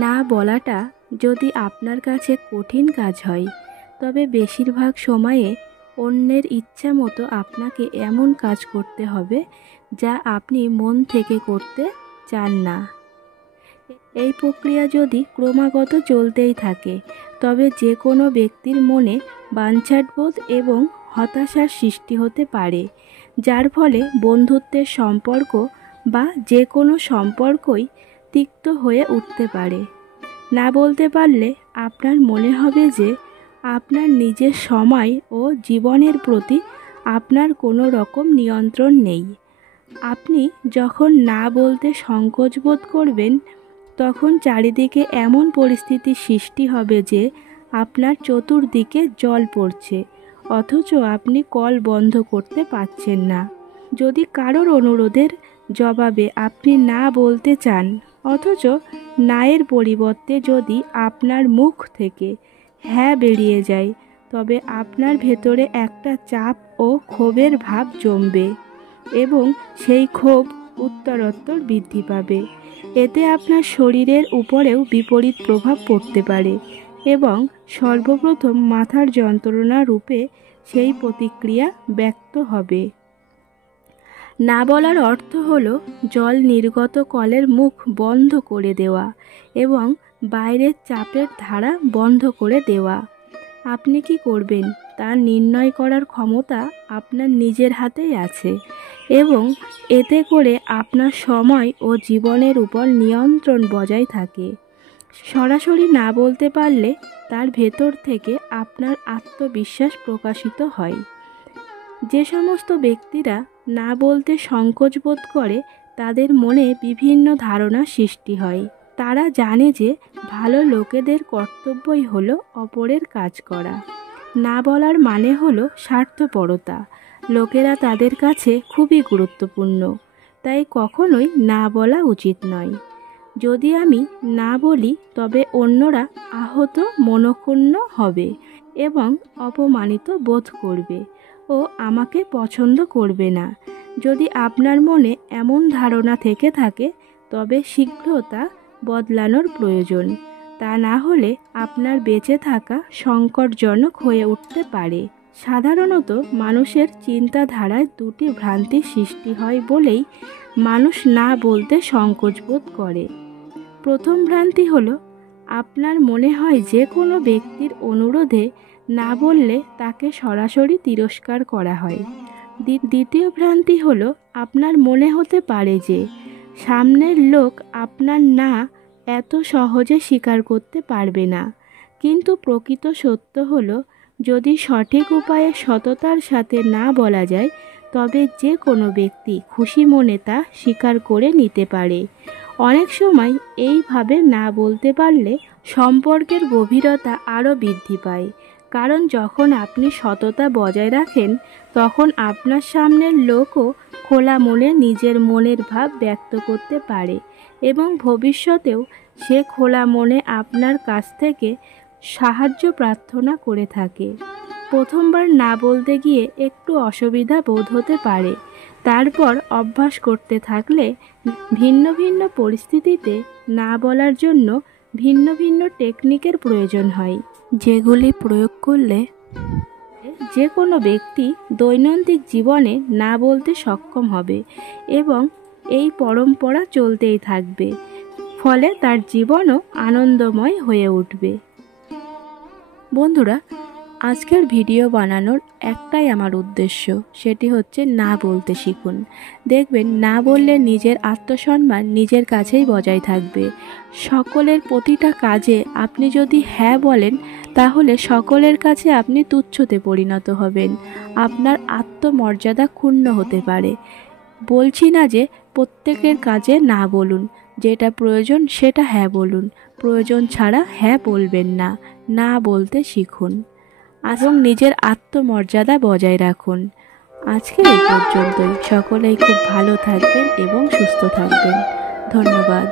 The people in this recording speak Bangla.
না বলাটা যদি আপনার কাছে কঠিন কাজ হয়, তবে বেশিরভাগ সময়ে অন্যের ইচ্ছা মতো আপনাকে এমন কাজ করতে হবে যা আপনি মন থেকে করতে চান না। এই প্রক্রিয়া যদি ক্রমাগত চলতেই থাকে, তবে যে কোনো ব্যক্তির মনে বাঞ্ছাটবোধ এবং হতাশার সৃষ্টি হতে পারে, যার ফলে বন্ধুত্বের সম্পর্ক বা যে কোনো সম্পর্কই তিক্ত হয়ে উঠতে পারে। না বলতে পারলে আপনার মনে হবে যে আপনার নিজের সময় ও জীবনের প্রতি আপনার কোনো রকম নিয়ন্ত্রণ নেই। আপনি যখন না বলতে সংকোচ বোধ করবেন, তখন চারিদিকে এমন পরিস্থিতির সৃষ্টি হবে যে আপনার চতুর্দিকে জল পড়ছে, অথচ আপনি কল বন্ধ করতে পারছেন না। যদি কারোর অনুরোধের জবাবে আপনি না বলতে চান, অথচ নায়ের পরিবর্তে যদি আপনার মুখ থেকে হ্যাঁ বেরিয়ে যায়, তবে আপনার ভেতরে একটা চাপ ও ক্ষোভের ভাব জমবে এবং সেই ক্ষোভ উত্তরোত্তর বৃদ্ধি পাবে। এতে আপনার শরীরের উপরেও বিপরীত প্রভাব পড়তে পারে এবং সর্বপ্রথম মাথার যন্ত্রণা রূপে সেই প্রতিক্রিয়া ব্যক্ত হবে। না বলার অর্থ হলো জল নির্গত কলের মুখ বন্ধ করে দেওয়া এবং বাইরের চাপের ধারা বন্ধ করে দেওয়া। আপনি কি করবেন তা নির্ণয় করার ক্ষমতা আপনার নিজের হাতেই আছে এবং এতে করে আপনার সময় ও জীবনের উপর নিয়ন্ত্রণ বজায় থাকে। সরাসরি না বলতে পারলে তার ভেতর থেকে আপনার আত্মবিশ্বাস প্রকাশিত হয়। যে সমস্ত ব্যক্তিরা না বলতে সংকোচ বোধ করে, তাদের মনে বিভিন্ন ধারণা সৃষ্টি হয়। তারা জানে যে ভালো লোকেদের কর্তব্যই হলো অপরের কাজ করা। না বলার মানে হলো স্বার্থপরতা। লোকেরা তাদের কাছে খুবই গুরুত্বপূর্ণ, তাই কখনোই না বলা উচিত নয়। যদি আমি না বলি, তবে অন্যরা আহত মনঃক্ষুণ্ণ হবে এবং অপমানিত বোধ করবে ও আমাকে পছন্দ করবে না। যদি আপনার মনে এমন ধারণা থেকে থাকে, তবে শীঘ্র তা বদলানোর প্রয়োজন। তা না হলে আপনার বেঁচে থাকা সংকটজনক হয়ে উঠতে পারে। সাধারণত মানুষের চিন্তাধারায় দুটি ভ্রান্তির সৃষ্টি হয় বলেই মানুষ না বলতে সংকোচ বোধ করে। প্রথম ভ্রান্তি হলো, আপনার মনে হয় যে কোনো ব্যক্তির অনুরোধে না বললে তাকে সরাসরি তিরস্কার করা হয়। দ্বিতীয় ভ্রান্তি হলো, আপনার মনে হতে পারে যে সামনের লোক আপনার না এত সহজে স্বীকার করতে পারবে না। কিন্তু প্রকৃত সত্য হলো, যদি সঠিক উপায়ে সততার সাথে না বলা যায়, তবে যে কোনো ব্যক্তি খুশি মনে তা স্বীকার করে নিতে পারে। অনেক সময় এইভাবে না বলতে পারলে সম্পর্কের গভীরতা আরও বৃদ্ধি পায়, কারণ যখন আপনি সততা বজায় রাখেন, তখন আপনার সামনের লোকও খোলা মনে নিজের মনের ভাব ব্যক্ত করতে পারে এবং ভবিষ্যতেও সে খোলা মনে আপনার কাছ থেকে সাহায্য প্রার্থনা করে থাকে। প্রথমবার না বলতে গিয়ে একটু অসুবিধা বোধ হতে পারে, তারপর অভ্যাস করতে থাকলে ভিন্ন ভিন্ন পরিস্থিতিতে না বলার জন্য ভিন্ন ভিন্ন টেকনিকের প্রয়োজন হয়, যেগুলি প্রয়োগ করলে যে কোনো ব্যক্তি দৈনন্দিন জীবনে না বলতে সক্ষম হবে এবং এই পরম্পরা চলতেই থাকবে। ফলে তার জীবনও আনন্দময় হয়ে উঠবে। বন্ধুরা, আজকের ভিডিও বানানোর একটাই আমার উদ্দেশ্য, সেটি হচ্ছে না বলতে শিখুন। দেখবেন না বললে নিজের আত্মসম্মান নিজের কাছেই বজায় থাকবে। সকলের প্রতিটা কাজে আপনি যদি হ্যাঁ বলেন, তাহলে সকলের কাছে আপনি তুচ্ছতে পরিণত হবেন। আপনার আত্মমর্যাদা ক্ষুণ্ণ হতে পারে। বলছি না যে প্রত্যেকের কাজে না বলুন, যেটা প্রয়োজন সেটা হ্যাঁ বলুন, প্রয়োজন ছাড়া হ্যাঁ বলবেন না। না বলতে শিখুন এবং নিজের আত্মমর্যাদা বজায় রাখুন। আজকে এই পর্যন্তই। সকলেই খুব ভালো থাকবেন এবং সুস্থ থাকবেন। ধন্যবাদ।